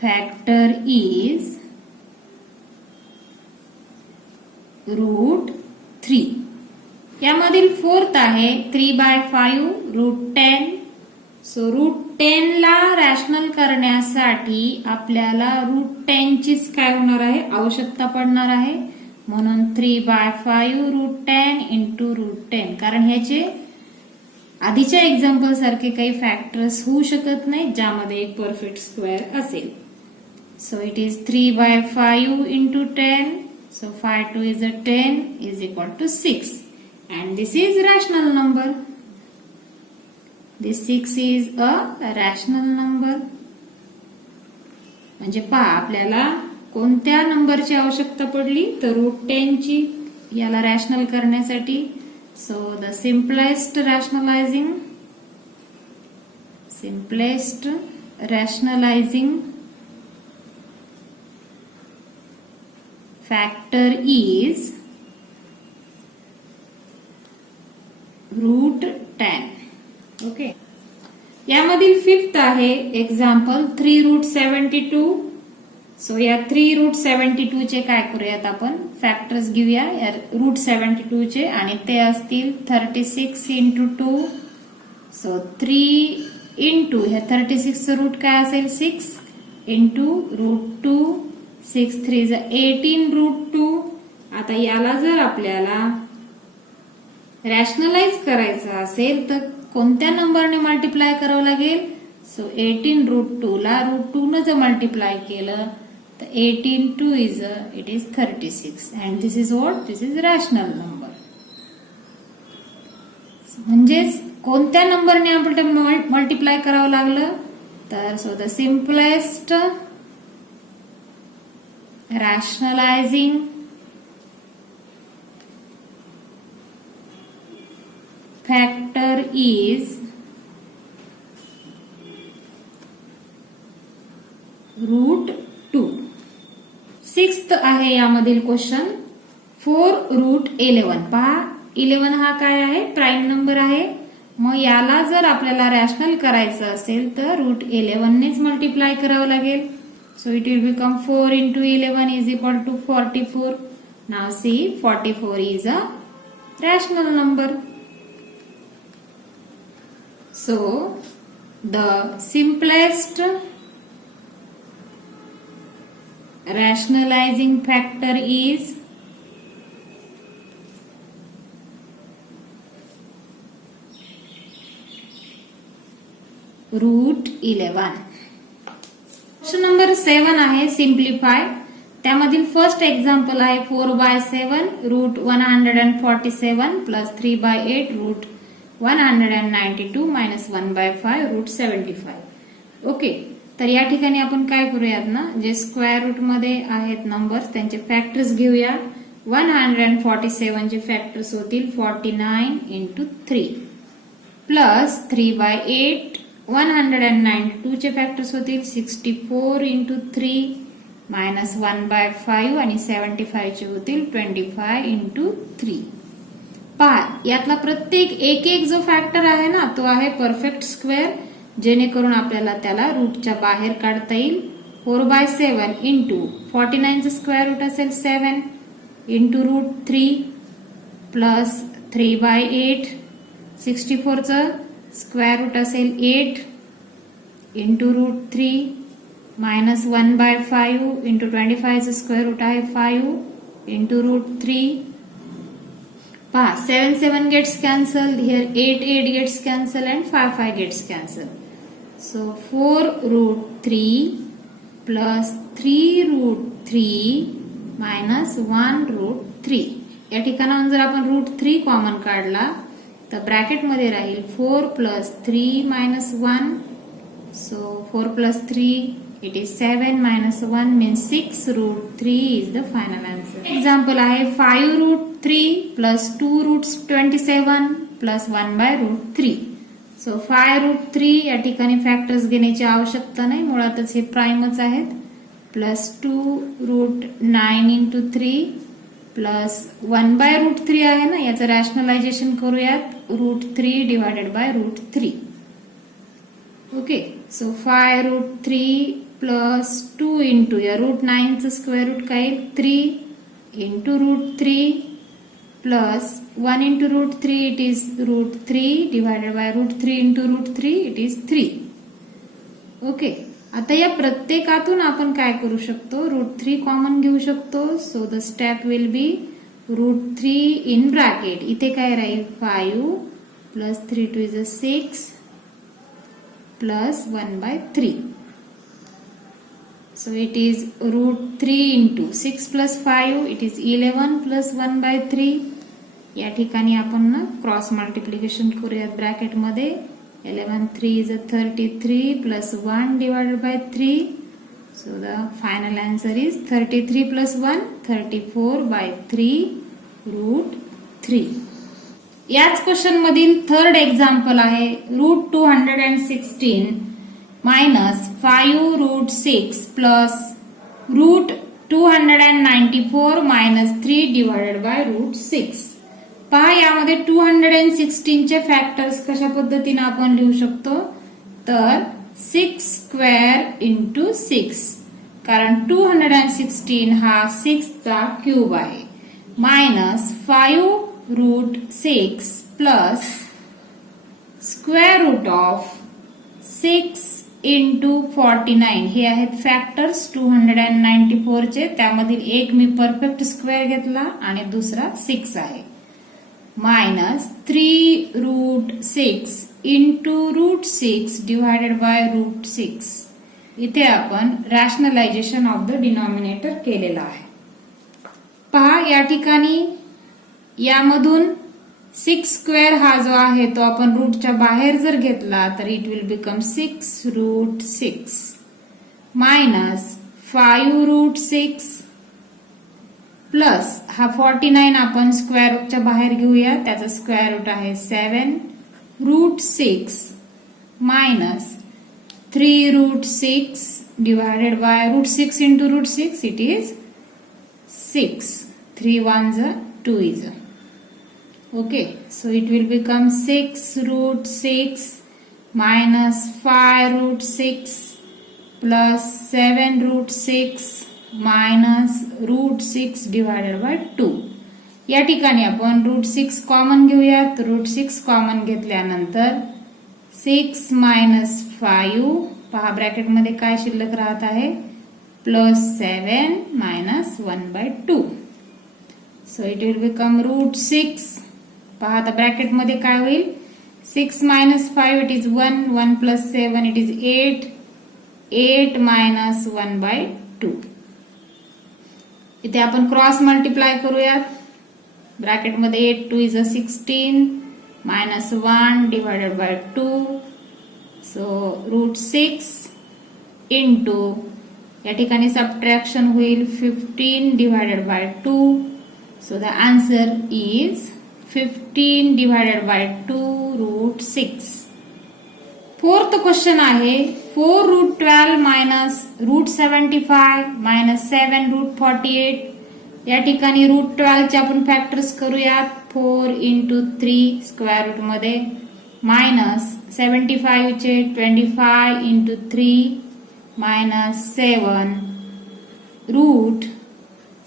factor is root 3. यामधील फोर्थ आहे 3/5 रूट 10. सो रूट 10 ला रॅशनल करण्यासाठी आपल्याला रूट 10 चीच काय होणार आहे आवश्यकता पडणार आहे. म्हणून 3/5 रूट 10 इंटू रूट 10. कारण ह्याचे आधीच्या एक्झाम्पल सारखे काही फॅक्टर्स होऊ शकत नाही ज्यामध्ये एक परफेक्ट स्क्वेअर असेल. So it is 3 by 5 into 10. So 5 2 is a 10 is equal to 6. And this is rational number. This 6 is a rational number. म्हणजे पहा आपल्याला कोणत्या नंबरची आवश्यकता पडली तर √10 ची याला रॅशनल करण्यासाठी. So the simplest rationalizing factor is √10. Okay. यामधील फिफ्थ आहे एक्झाम्पल 3√72. सो या 3√72 चे काय करूयात आपण फॅक्टर्स घेऊया या √72 चे आणि ते असतील 36 into 2. सो 3 into ह्या 36 चं रूट काय असेल 6 into √2. 6 3 is 18 √2. आता याला जर आपल्याला रॅशनलाइज करायचं असेल तर कोणत्या नंबरने मल्टिप्लाय करावं लागेल. सो 18 √2 ला √2 न जर मल्टिप्लाय केलं तर 18 2 it is 36 and this is what this is rational number. म्हणजेच कोणत्या नंबरने आपल्याला मल्टिप्लाय करावं लागलं तर so the simplest rationalizing factor is √2. Sixth आहे यामधील क्वेश्चन 4√11. पहा 11 हा काय आहे प्राईम नंबर आहे. मग याला जर आपल्याला रॅशनल करायचं असेल तर √11 नेच मल्टिप्लाय करावं लागेल. So it will become 4 into 11 is equal to 44. Now see 44 is a rational number. So the simplest rationalizing factor is √11. Question number 7 आहे सिम्प्लिफाय. त्यामधील फर्स्ट एक्झाम्पल आहे 4/7 √147 प्लस 3/8 √192 मायनस 1/5 √75. ओके. तर या ठिकाणी आपण काय करूयात ना जे स्क्वेअर रूट मध्ये आहेत नंबर्स त्यांचे फॅक्टर्स घेऊया. 147 चे फॅक्टर्स होतील 49 into 3 प्लस 3/8 192 चे फॅक्टर्स होतील 64 into 3 मायनस 1/5 आणि 75 चे होतील 25 into 3. पहा यातला प्रत्येक एक जो फॅक्टर आहे ना तो आहे परफेक्ट स्क्वेअर जेणेकरून आपल्याला त्याला रूटच्या बाहेर काढता येईल. 4/7 into 49 चं स्क्वेअर रूट असेल 7 into √3 प्लस 3/8 64 चं स्क्वेअर रूट असेल 8 into √3 मायनस 1/5 into 25 चं स्क्वेअर रूट आहे 5 into √3. पहा 7 7 gets cancelled here 8 8 gets cancelled and 5 5 gets cancelled. So 4√3 plus 3√3 minus 1√3. या ठिकाणाहून जर आपण √3 कॉमन काढला तर ब्रॅकेट मध्ये राहील 4 plus 3 minus 1. So 4 plus 3 it is 7 minus 1 means 6√3 is the final answer. Example आहे 5√3 plus 2√27 plus 1/√3. So 5√3 या ठिकाणी फॅक्टर्स घेण्याची आवश्यकता नाही मुळातच हे प्राइमच आहेत. प्लस 2√9 into 3 प्लस 1/√3 आहे ना याचं रॅशनलायझेशन करूयात √3 divided by √3. Okay. So 5√3 plus 2 into या √9 चं स्क्वेअर रूट काय 3 into √3 plus 1 into √3 it is √3 divided by √3 into √3 it is 3. Okay. आता या प्रत्येकातून आपण काय करू शकतो √3 कॉमन घेऊ शकतो. So the step will be √3 in bracket इथे काय राहील 5 plus 3 2 is 6 plus 1/3. So it is root 3 into 6 plus 5, it is 11 plus 1 by 3. या ठिकाणी आपण ना क्रॉस मल्टिप्लिकेशन करूयात ब्रॅकेट मध्ये. 11 3 is a 33 plus 1 divided by 3. So the final answer is 33 plus 1, 34 by 3 root 3. याच क्वेश्चन मधील थर्ड एक्झाम्पल आहे root 216 minus 5 root 6 plus root 294 minus 3 divided by root 6. पहा यामध्ये 216 चे फॅक्टर्स कशा पद्धतीने आपण लिहू शकतो तर 6 स्क्वेअर इंटू 6 कारण 216 हा 6 चा क्यूब आहे minus 5 root 6 plus square root of 6 into 49 हे आहेत फॅक्टर्स 294 चे. त्यामधील एक मी परफेक्ट स्क्वेअर घेतला आणि दुसरा 6 आहे minus 3 root 6 into root 6 divided by root 6. इथे आपण रॅशनलायझेशन ऑफ द डिनॉमिनेटर केलेला आहे. पहा या ठिकाणी यामधून 6 स्क्वेअर हा जो आहे तो आपण रूटच्या बाहेर जर घेतला तर it will become 6 root 6 minus 5 root 6 plus हा 49 आपण स्क्वेअर रूटच्या बाहेर घेऊया त्याचा स्क्वेअर रूट आहे 7 root 6 minus 3 root 6 divided by root 6 into root 6 it is 6. 3 ones are 2 is a. Okay, so it will become 6 root 6 minus 5 root 6 plus 7 root 6 minus root 6 divided by 2. या ठिकाणी आपण route 6 common घेऊयात. Route 6 common घेतल्यानंतर 6 minus 5 पहा bracket मध्ये काय शिल्लक राहत आहे plus 7 minus 1 by 2. So it will become root 6. पहा आता ब्रॅकेट मध्ये काय होईल 6 minus 5 it is 1 1 plus 7 it is 8 8 minus 1 by 2. इथे आपण क्रॉस मल्टिप्लाय करूयात. ब्रॅकेट मध्ये 8 2 is a 16 minus 1 divided by 2. So root 6 into या ठिकाणी सबट्रॅक्शन होईल 15 divided by 2. So the answer is 15 divided by 2 root 6. Fourth question आहे 4 root 12 minus root 75 minus 7 root 48. या ठिकाणी रूट 12 चे आपण फॅक्टर्स करूयात 4 इंटू 3 स्क्वेअर रूट मध्ये मायनस 75 चे 25 into 3 minus 7 root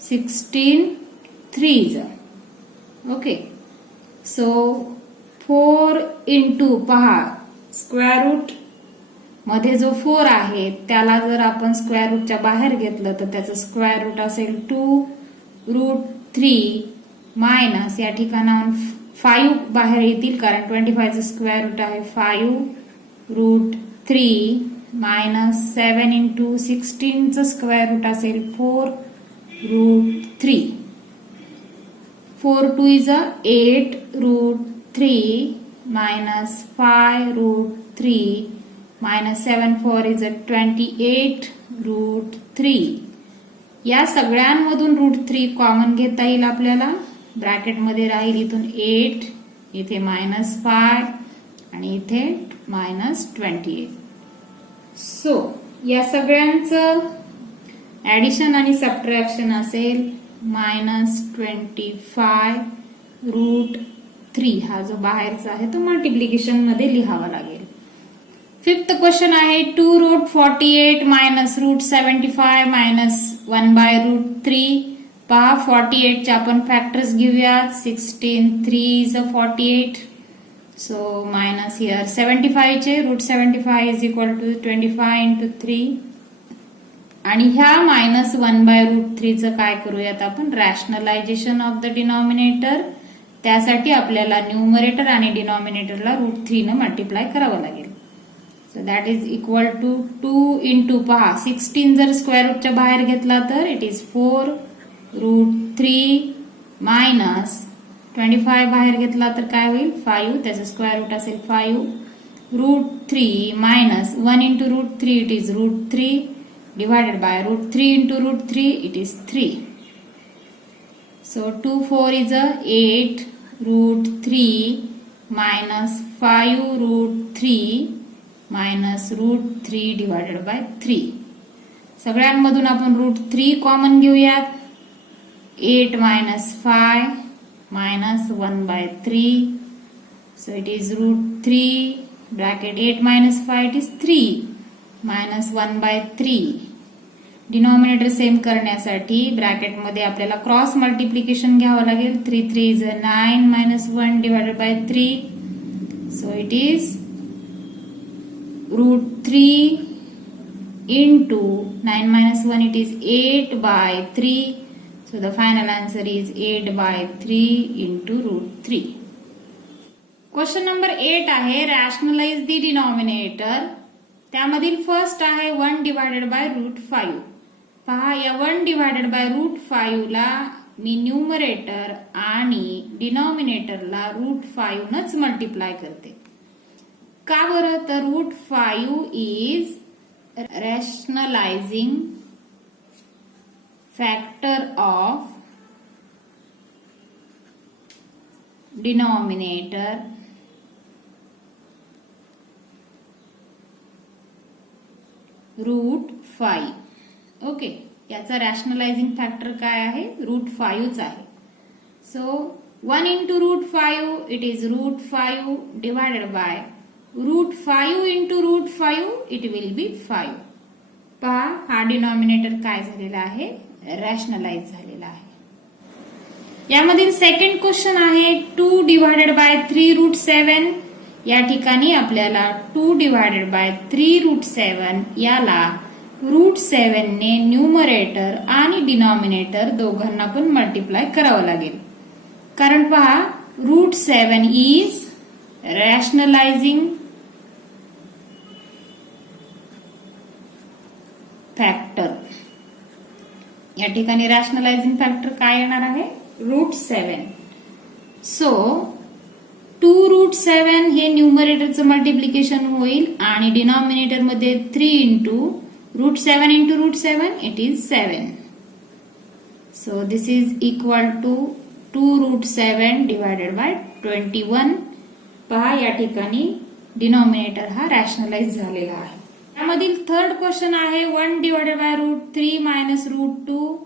16 3. Okay so 4 into पहा स्क्वेअर रूट मध्ये जो 4 आहे त्याला जर आपण स्क्वेअर रूटच्या बाहेर घेतलं तर त्याचं स्क्वेअर रूट असेल 2 रूट 3 मायनस या ठिकाणाहून 5 बाहेर येतील कारण 25 चं स्क्वेअर रूट आहे 5 रूट 3 मायनस 7 इंटू 16 चं स्क्वेअर रूट असेल 4 root 3. 4 2 is a 8 root 3 minus 5 root 3 minus 7 4 is a 28 root 3. या सगळ्यांमधून रूट 3 कॉमन घेता येईल आपल्याला. ब्रॅकेट मध्ये राहील इथून 8 इथे मायनस 5 आणि इथे मायनस 28. सो या सगळ्यांचं ऍडिशन आणि सबट्रॅक्शन असेल मायनस 25 रूट 3 हा जो बाहेरचा आहे तो मल्टिप्लिकेशन मध्ये लिहावा लागेल. फिफ्थ क्वेश्चन आहे 2 root 48 minus root 75 minus 1 by root 3. पहा 48 चे आपण फॅक्टर्स घेऊयात 16 3 is a 48. So minus here 75 चे root 75 is equal to 25 into 3 आणि ह्या मायनस 1 बाय रूट 3 चं काय करूयात आपण रॅशनलायझेशन ऑफ द डिनॉमिनेटर. त्यासाठी आपल्याला न्यूमरेटर आणि डिनॉमिनेटरला रूट 3 न मल्टिप्लाय करावं लागेल. So that is equal to 2 into पहा 16 जर स्क्वेअर रूटच्या बाहेर घेतला तर इट इज 4 रूट 3 मायनस 25 बाहेर घेतला तर काय होईल 5 त्याचं स्क्वेअर रूट असेल 5 root 3 minus 1 into root 3 it is root 3 divided by root 3 into root 3 it is 3. So 2 4 is a 8 root 3 minus 5 root 3 minus root 3 divided by 3. सगळ्यांमधून आपण रूट 3 कॉमन घेऊयात. 8 minus 5 minus 1 by 3. So it is root 3 bracket 8 minus 5 it is 3 minus 1 by 3. Denominator same करण्यासाठी ब्रॅकेटमध्ये आपल्याला cross multiplication घ्यावं लागेल. 3 3 is 9 minus 1 divided by 3. So it is root 3 into 9 minus 1 it is 8 by 3. So the final answer is 8 by 3 into root 3. Question number 8 आहे rationalise the denominator. त्यामधील first आहे 1 divided by root 5. पहा या 1 divided by root 5 ला मी numerator आणि डिनॉमिनेटरला route 5 नच multiply करते. का बरं तर root 5 is rationalising factor of denominator root 5. Okay, याचा रॅशनलायझिंग फॅक्टर काय आहे रूट 5च आहे. So 1 into root 5 it is root 5 divided by root 5 into root 5 it will be 5. पहा हा डिनॉमिनेटर काय झालेला आहे रॅशनलाइज झालेला आहे. यामधील सेकंड क्वेश्चन आहे 2 डिवायडेड बाय 3 रूट 7. या ठिकाणी आपल्याला 2 डिवायडेड बाय 3 रूट 7 याला रूट 7 ने न्यूमरेटर आणि डिनॉमिनेटर दोघांना पण मल्टिप्लाय करावं लागेल. कारण पहा रूट 7 इज रॅशनलायझिंग फॅक्टर. या ठिकाणी रॅशनलायझिंग फॅक्टर काय येणार आहे रूट 7. सो 2 रूट 7 हे न्यूमरेटरचं मल्टिप्लिकेशन होईल आणि डिनॉमिनेटर मध्ये 3 into root 7 into root 7 it is 7. So this is equal to 2 root 7 divided by 21. पहा या ठिकाणी डिनॉमिनेटर हा रॅशनलाइज झालेला आहे. यामधील थर्ड क्वेश्चन आहे 1 divided by root 3 minus root 2.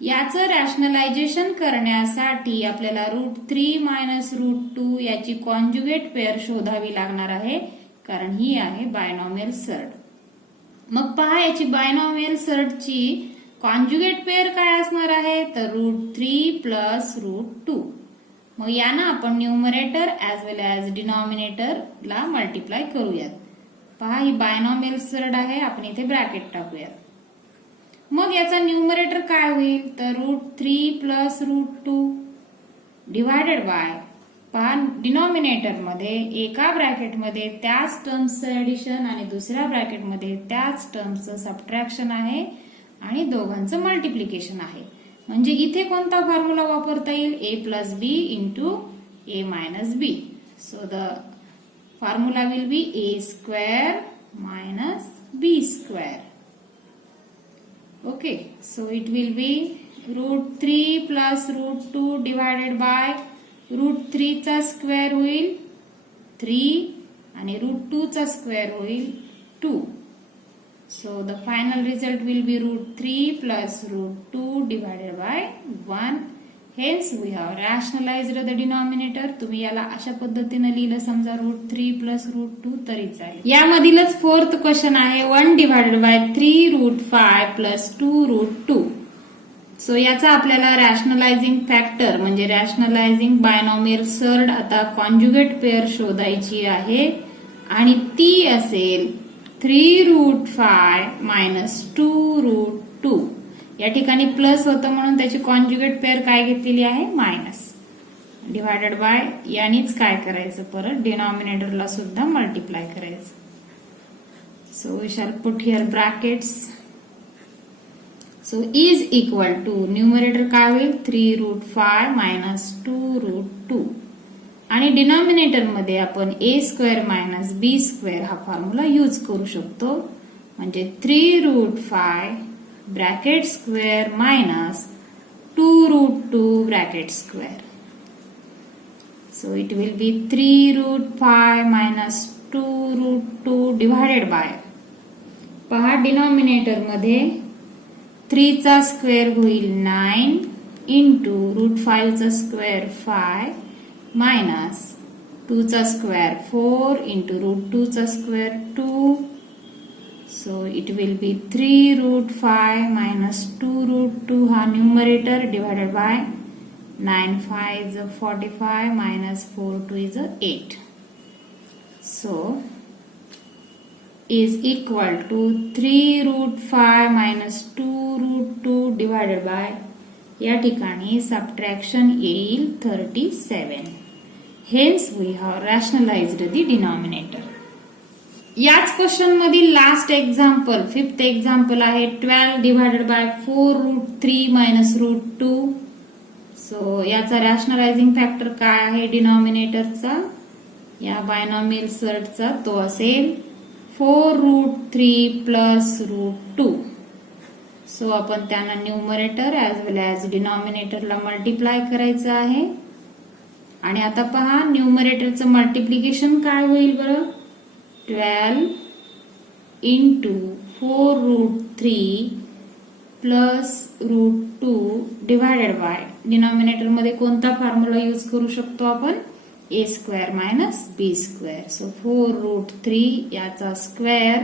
याचं रॅशनलायझेशन करण्यासाठी आपल्याला रूट 3 मायनस रूट 2 याची कॉन्जुगेट पेअर शोधावी लागणार आहे कारण ही आहे बायनॉमियल सर्ड. मग पहा याची बायनॉमियल सर्डची कॉन्जुगेट पेअर काय असणार आहे तर रूट 3 प्लस रूट 2. मग यानं आपण न्यूमरेटर ऍज वेल ऍज डिनॉमिनेटर ला मल्टिप्लाय करूयात. पहा ही बायनॉमियल सर्ड आहे आपण इथे ब्रॅकेट टाकूयात. मग याचा न्यूमरेटर काय होईल तर root 3 plus root 2 divided by पहा डिनॉमिनेटर मध्ये एका ब्रॅकेटमध्ये त्याच टर्म्सचं ऍडिशन आणि दुसऱ्या ब्रॅकेटमध्ये त्याच टर्म्सचं सबट्रॅक्शन आहे आणि दोघांचं मल्टिप्लिकेशन आहे. म्हणजे इथे कोणता फॉर्म्युला वापरता येईल A plus B into A minus B. So the formula will be A square minus B square. Okay, so it will be root 3 plus root 2 divided by root 3 चा स्क्वेअर होईल 3 आणि route 2 चा square होईल 2. So the final result will be root 3 plus root 2 divided by 1. Hence we have rationalized the denominator. तुम्ही याला अशा पद्धतीने लिहिलं समजा रूट 3 प्लस रूट 2 तरी चालेल. यामधीलच फोर्थ क्वेश्चन आहे 1 divided by 3 root 5 plus 2 root 2. So याचा आपल्याला रॅशनलायझिंग फॅक्टर म्हणजे रॅशनलायझिंग बायनॉमियल सर्ड आता कॉन्जुगेट पेअर शोधायची आहे आणि ती असेल 3 रूट 5 मायनस 2 रूट 2. या ठिकाणी प्लस होतं म्हणून त्याची कॉन्जुगेट पेअर काय घेतलेली आहे मायनस डिवायडेड बाय यानेच काय करायचं परत डिनॉमिनेटरला सुद्धा मल्टिप्लाय करायचं. So we shall put here brackets. So is equal to numerator काय होईल 3 रूट 5 मायनस 2 रूट 2 आणि डिनॉमिनेटर मध्ये आपण a square minus b square हा फॉर्म्युला यूज करू शकतो. म्हणजे 3 root 5 bracket square minus 2 root 2 bracket square. So it will be 3 root 5 minus 2 root 2 divided by, पहा डिनॉमिनेटर मध्ये 3 चा स्क्वेअर होईल 9 इंटू रूट 5 चा स्क्वेअर 5 मायनस 2 चा स्क्वेअर 4 इंटू रूट 2 चा square 2. So it will be 3 root 5 minus 2 root 2 हा numerator divided by 9 5 is 45 minus 4 2 is 8. So is equal to 3 root 5 minus 2 root 2 divided by, या ठिकाणी subtraction येईल 37. Hence we have rationalized the denominator. याच question मधील last example 5th example आहे 12 divided by 4 root 3 minus root 2. So याचा rationalising factor काय आहे डिनॉमिनेटरचा, या बायनॉमियल सर्टचा, तो असेल 4 रूट 3 प्लस रूट 2. सो आपण त्यांना न्यूमरेटर ऍज वेल ऍज डिनॉमिनेटरला मल्टिप्लाय करायचं आहे. आणि आता पहा न्यूमरेटरचं मल्टिप्लिकेशन काय होईल बरं, 12 into 4 root 3 plus root 2 divided by, denominator मध्ये कोणता फॉर्म्युला यूज करू शकतो आपण, a square minus b square. So 4 root 3 याचा स्क्वेअर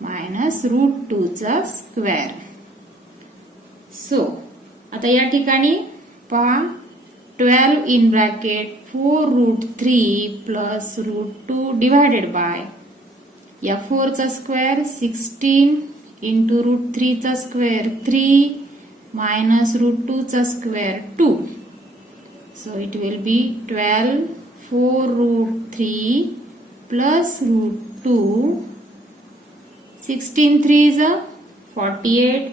मायनस रूट 2 चा स्क्वेअर. सो आता या ठिकाणी पहा 12 in bracket 4 root 3 plus root 2 divided by, या 4 चा स्क्वेअर 16 इंटू रूट 3 चा स्क्वेअर 3 मायनस रूट 2 चा square 2. So it will be 12 4 root 3 plus root 2, 16 3 is 48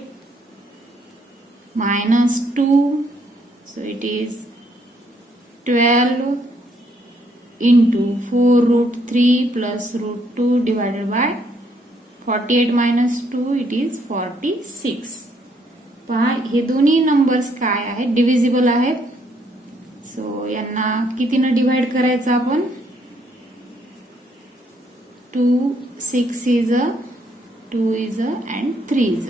minus 2. So it is 12 into 4 root 3 plus root 2 divided by 48 minus 2, it is 46. पहा हे दोन्ही numbers काय आहेत, divisible आहेत. सो यांना कितीनं divide करायचं आपण, 2 6 is 2 is and 3 is.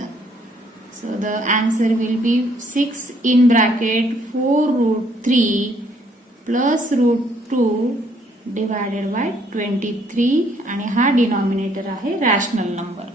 So the answer will be 6 in bracket 4 root 3 plus root 2 divided by 23 आणि हा डिनॉमिनेटर आहे रॅशनल नंबर.